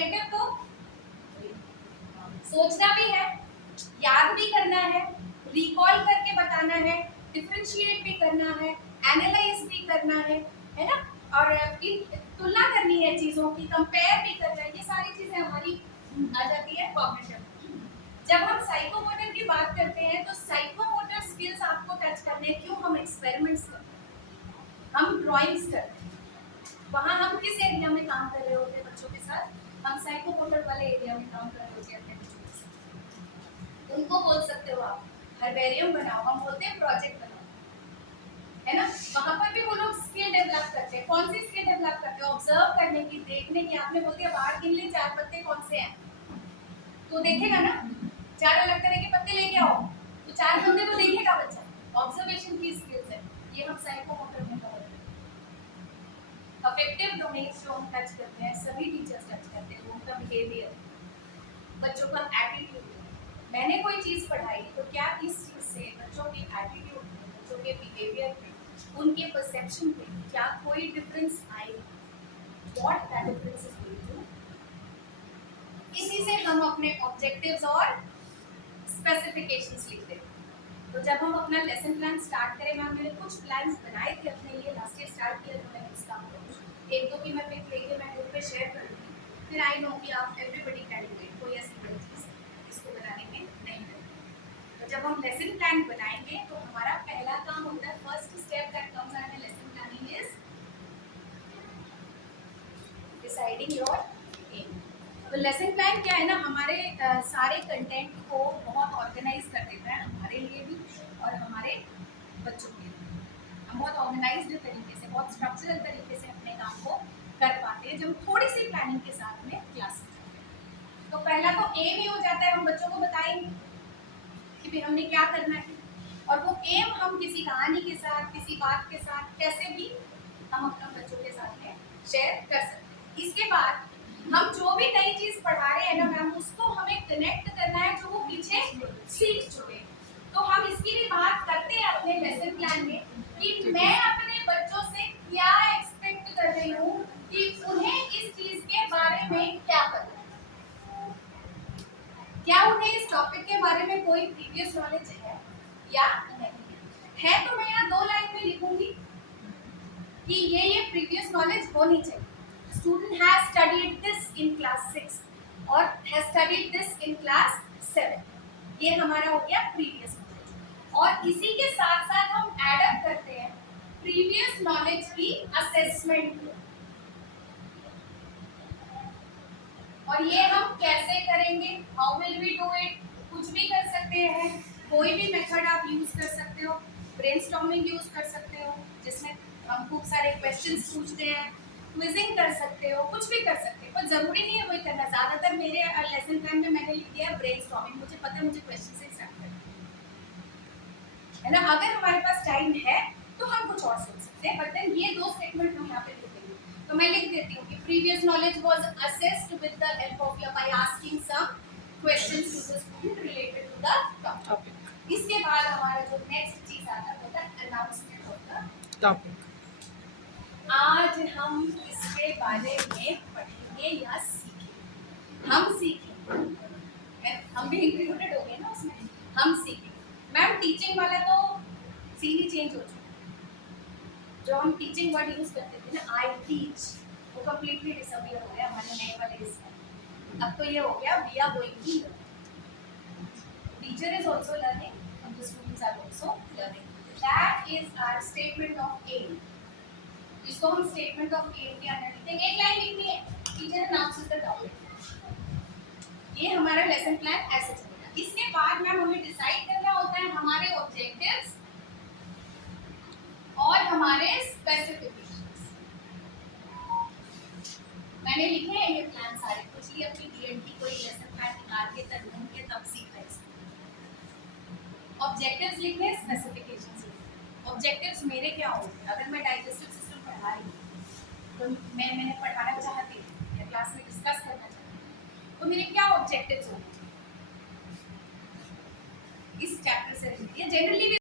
Cognitive तो सोचना भी है, याद भी करना है, रिकॉल करके बताना है, डिफरेंशिएट भी करना है, एनालाइज भी करना है ना, और तुलना करनी है चीजों की, कंपेयर भी करना है, ये सारी चीजें हमारी आ जाती है कॉग्निशन। जब हम साइकोमोटर की बात करते हैं तो साइकोमोटर स्किल्स आपको टच करने क्यों हम एक्सपेरिमेंट्स करते हैं, हम ड्राइंग्स करते हैं, वहाँ हम किस एरिया में काम कर रहे होते हैं बच्चों के साथ, हम साइकोमोटर वाले एरिया में काम कर रहे होते हैं अपने बच्चों के साथ। उनको बोल सकते हो आप हर्बेरियम बनाओ, हम बोलते हैं प्रोजेक्ट बनाओ, है ना, वहाँ पर भी वो लोग स्किल डेवलप करते हैं। कौन सी स्किल डेवलप करते हैं, ऑब्जर्व करने की, देखने की। आपने बोल दिया बाहर गिन ले 4 पत्ते कौन से हैं, तो देखेगा ना, 4 अलग तरह के पत्ते लेके आओ तो 4 पत्ते तो देखेगा बच्चा, ऑब्जर्वेशन की स्किल्स है, ये हम साइकोमोटर में कवर करते हैं। अफेक्टिव डोमेन्स जो हम टच करते हैं, सभी टीचर्स टच करते हैं, उनका बिहेवियर, बच्चों का एटीट्यूड। मैंने कोई चीज पढ़ाई तो क्या इस चीज से बच्चों के एटीट्यूड में, बच्चों के बिहेवियर में, उनके परसेप्शन पे क्या कोई डिफरेंस आएगा, what that difference is going to. इसी से हम अपने ऑब्जेक्टिव्स और स्पेसिफिकेशंस लिखते हैं। तो जब हम अपना लेसन प्लान स्टार्ट करें, मैंने कुछ प्लान्स बनाए थे अपने लिए, लास्ट ईयर स्टार्ट किया तो मैंने इसका एक दो की मैं पिक लेके मैं ग्रुप पे शेयर करूँगी, फिर आई नो कि आप एवरीबडी कैन डू इट, कोई ऐसी बड़ी चीज़ इसको बनाने में नहीं है। तो जब हम लेसन प्लान बनाएंगे तो हमारा पहला काम होता है, first step that comes under lesson planning is deciding your aim. तो लेसन प्लान क्या है ना, हमारे सारे कंटेंट को बहुत ऑर्गेनाइज कर देता है, हमारे लिए भी और हमारे बच्चों के लिए। हम बहुत ऑर्गेनाइज्ड तरीके से, बहुत स्ट्रक्चरल तरीके से अपने काम को कर पाते हैं जब थोड़ी सी प्लानिंग के साथ में क्लास करते हैं। तो पहला तो एम ही हो जाता है, हम बच्चों को बताएंगे कि भाई हमने क्या करना है, और वो एम हम किसी कहानी के साथ, किसी बात के साथ, कैसे भी हम अपने बच्चों के साथ में शेयर कर सकते हैं। इसके बाद हम जो भी नई चीज पढ़ा रहे हैं ना मैम, उसको हमें कनेक्ट करना है जो वो पीछे सीख चुके। तो हम इसकी भी बात करते हैं अपने लेसन प्लान में कि मैं अपने बच्चों से क्या एक्सपेक्ट कर रही हूँ कि उन्हें इस चीज के बारे में क्या पता है, क्या उन्हें इस टॉपिक के बारे में कोई प्रीवियस नॉलेज है या नहीं है। तो मैं यहाँ 2 लाइन में लिखूंगी कि ये प्रीवियस नॉलेज होनी चाहिए। Student has studied this in class 6 और has studied this in class 7, ये हमारा हो गया प्रीवियस नॉलेज। और इसी के साथ साथ हम ऐड अप करते हैं प्रीवियस नॉलेज की असेसमेंट, और ये हम कैसे करेंगे, how will we do it, कुछ भी कर सकते हैं, कोई भी मेथड आप यूज कर सकते हो, ब्रेनस्टॉर्मिंग यूज कर सकते हो जिसमें हम खूब सारे क्वेश्चंस पूछते हैं, क्विजिंग कर सकते हो, कुछ भी कर सकते हो, पर जरूरी नहीं है वही करना। ज्यादातर मेरे लेसन प्लान में मैंने लिख दिया ब्रेनस्टॉर्मिंग, मुझे पता है मुझे क्वेश्चन से स्टार्ट करना है ना। अगर हमारे पास टाइम है तो हम कुछ और सोच सकते हैं, बट देन ये 2 स्टेटमेंट हम यहाँ पे लिख देंगे। तो मैं लिख देती हूँ कि previous knowledge was assessed with the help of या by asking some questions to the student related to the topic. इसके बाद हमारा जो नेक्स्ट चीज आता है वो है अनाउंसमेंट ऑफ द टॉपिक। आज हम इसके बारे में पढ़ेंगे या सीखेंगे, हम सीखेंगे, हम भी इंक्लूडेड हो गए ना उसमें, हम सीखेंगे। मैम टीचिंग वाला तो सीन ही चेंज हो चुका, जो हम टीचिंग वर्ड यूज करते थे ना, आई टीच, वो कंप्लीटली डिसअपियर हो गया हमारे नए वाले इसमें। अब तो ये हो गया we are going to learn, teacher is also learning and the students are also learning. That is our statement of aim, इसको हम स्टेटमेंट ऑफ एम के अंदर लिखते हैं। एक लाइन लिखनी है, टीचर अनाउंसेस द टॉपिक। ये हमारा लेसन प्लान ऐसे चलेगा। इसके बाद मैम हमें डिसाइड करना होता है हमारे ऑब्जेक्टिव्स और हमारे स्पेसिफिकेशंस। मैंने लिखे हैं ये प्लान सारे, कुछ ही अपनी डीएनटी कोई लेसन प्लान निकाल के तब ढूंढ के तब सीखा है। ऑब्जेक्टिव्स लिखने, स्पेसिफिकेशंस लिखने। ऑब्जेक्टिव्स मेरे क्या होंगे, अगर मैं डाइजेस्टिव सिस्टम पढ़ा रही हूँ तो मैंने पढ़ाना चाहती हूँ या क्लास में डिस्कस करना चाहती हूँ, तो मेरे क्या ऑब्जेक्टिव्स होंगे इस चैप्टर से। ये जनरली